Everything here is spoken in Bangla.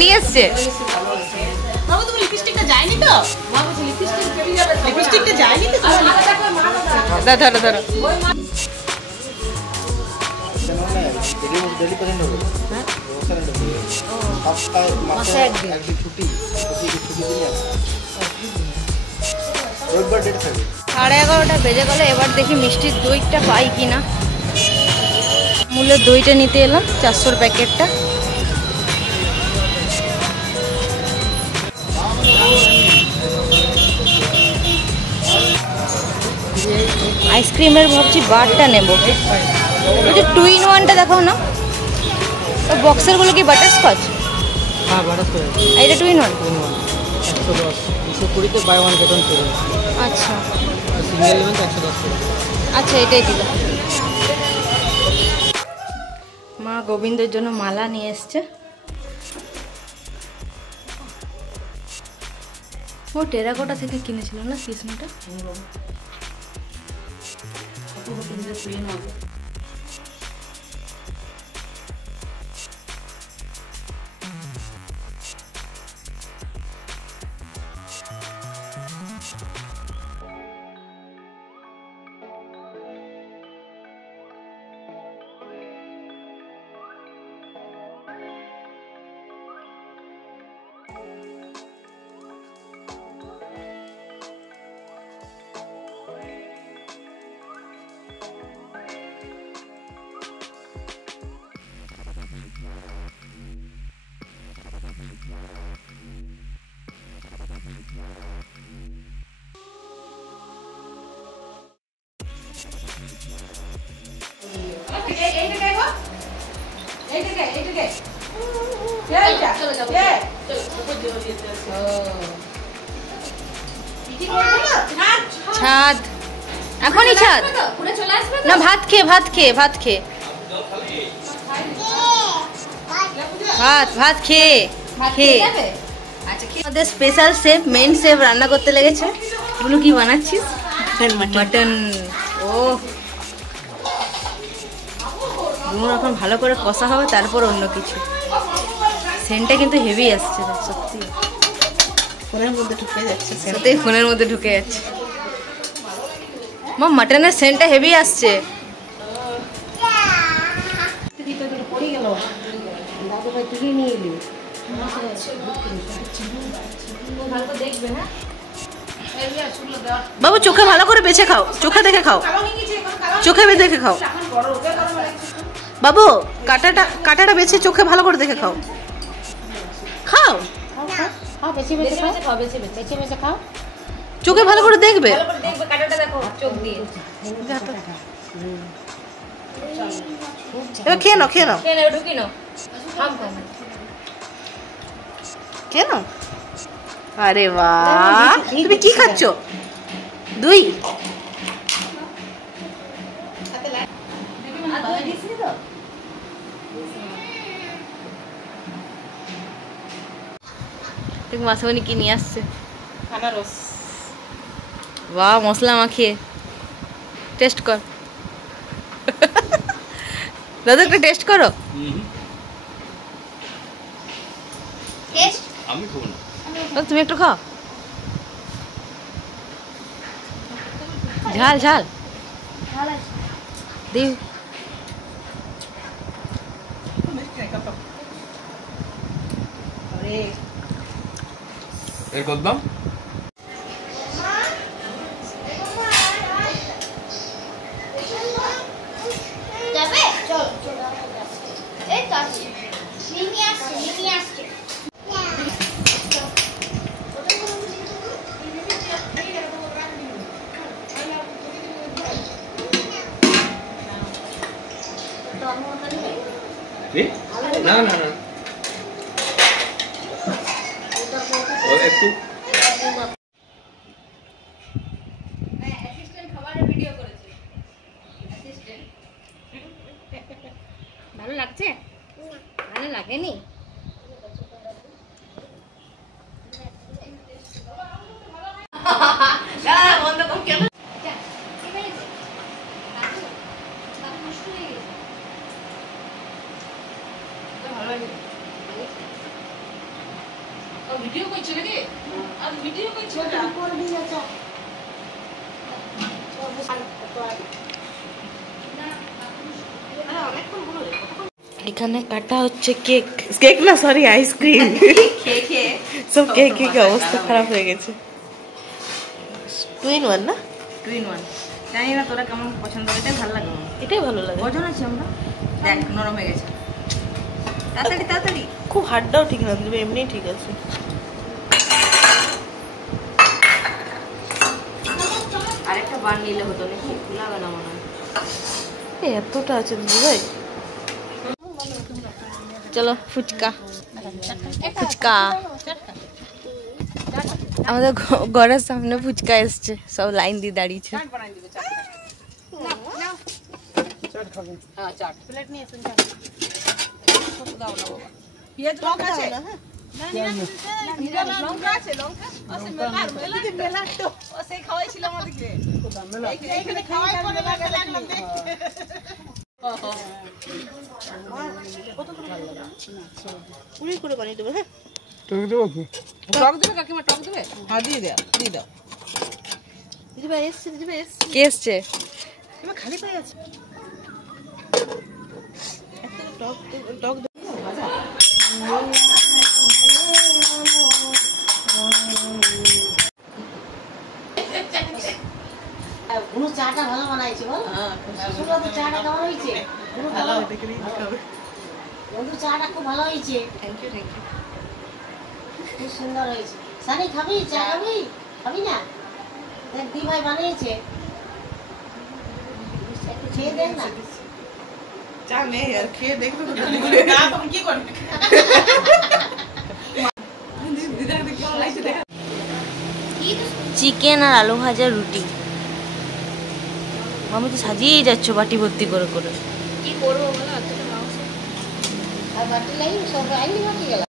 নিয়ে এসছে। বাবু তুমি লিপস্টিকটা যায়নি তো? বাবু লিপস্টিকটা যায়নি তো? ধরো ধরো। সাড়ে 11টা বেজে গেলে এবার দেখি মিষ্টির দইটা পাই কিনা। মূলের দইটা নিতে এলাম 400 প্যাকেটটা। আইসক্রিমের ভাবছি বারটা নেব। ওই যে 2 in 1টা দেখাও না। ওই বক্সের গুলো কি বাটারস্কচ? হ্যাঁ বাটারস্কচ। এটা 2 in 1 110 220 বাই 1 গেট 1 ফ্রি। আচ্ছা সিঙ্গেল নেবেন তো 110 টাকা। আচ্ছা এটাই দিল। মা গোবিন্দের জন্য মালা নিয়ে এসছে। ও টেরাকোটা থেকে কিনেছিল না কৃষ্ণটা। ছাদ এখনই ছাদ না, ভাত খেয়ে ভাত খেয়ে ভাত খেয়ে ভাত খেয়ে খেয়ে আমাদের স্পেশাল শেফ মেন শেফ রান্না করতে লেগেছে। বলো কি বানাচ্ছিস? মাটন। ও দুটো এখন ভালো করে কষা হবে, তারপর অন্য কিছু। সেন্টটা কিন্তু হেভি আসছে সত্যি, ফোনের মধ্যে ঢুকে যাচ্ছে। সত্যি ফোনের মধ্যে ঢুকে যাচ্ছে। মা মাটনের সেন্টটা হেভি আসছে। বাবু চোখে ভালো করে বেছে খাও, চোখে দেখে খাও, চোখে দেখে খাও বাবু। কাটাটা বেছে চোখে ভালো করে দেখে খাও। খাও চোখে ভালো করে দেখবে। এবার খেয়ে নাও, খেয়ে নাও, খেয়ে নাও। আরে বাহ, তুমি কি খাচ্ছ? দই? মাসুমনি কি নিয়ে আসছে? আনারস। বাহ, মশলা মাখিয়ে। টেস্ট কর দাদা, একটা টেস্ট করো। তুমি একটু খাও। ঝাল ঝাল দিই। এর কত দাম? না না না একটু ভালো লাগছে? ভালো লাগেনি? বন্ধ কর কেন? ভিডিও করছে নাকি আর ভিডিও করছে এখানে কাটা হচ্ছে কেক, কেক না সরি আইসক্রিম। খেয়ে খেয়ে সব কেক কেক অবস্থা খারাপ হয়ে গেছে। 2 in 1 না? 2 in 1 জানি না তোরা কেমন পছন্দ, এটাই ভালো লাগে। এটাই ভালো লাগে। কজন আছে আমরা? দেখ নরম হয়ে গেছে, তাড়াতাড়ি তাড়াতাড়ি। খুব হার্ডটাও ঠিক না, তবে এমনি ঠিক আছে। আরেকটা বার নিলে হতো নাকি, লাগবে না মনে হয়। এতটা আছে দিদি ভাই। চলো ফুচকা ফুচকা আমাদের ঘরের সামনে ফুচকা এসছে, সব লাইন দিয়ে দাঁড়িয়েছে। প্লেট নিয়ে এসেন, দাও না বাবা। পেঁয়াজ লঙ্কা আছে? লঙ্কা আছে, লঙ্কা আছে। মেলা তো ও সেই খাওয়াইছিল আমাদেরকে, এইখানে খাওয়াই পরে লাগলাম দেখতে। পুরি করে বানিয়ে দেবো। হ্যাঁ টক দেবে কাকিমা, টক দেবে? হ্যাঁ দিয়ে দাও, দিয়ে দাও। দিদি ভাই এসছে, দিদি ভাই এসছে। কে এসছে? এবার খালি পাই আছে। টক টক গুনু চাটা ভালো বানাইছে বল। শুনো তো চাটা কেমন হয়েছে? গুনু ভালো বন্ধু, চাটা খুব ভালো হয়েছে। Thank you thank you. খুব সুন্দর হয়েছে। সানি খাবি চা? খাবি খাবি না? দেখ দি ভাই বানিয়েছে, একটু খেয়ে দেখ না। চা নেই আর খেয়ে দেখবে কি করবে? চিকেন আর আলু ভাজা রুটি। আমি তো সাজিয়েই যাচ্ছ বাটি ভর্তি করে করে। কি করবো বলো, এতটা মাংস আর বাটি লাগি সব আইনি বাটি গেল।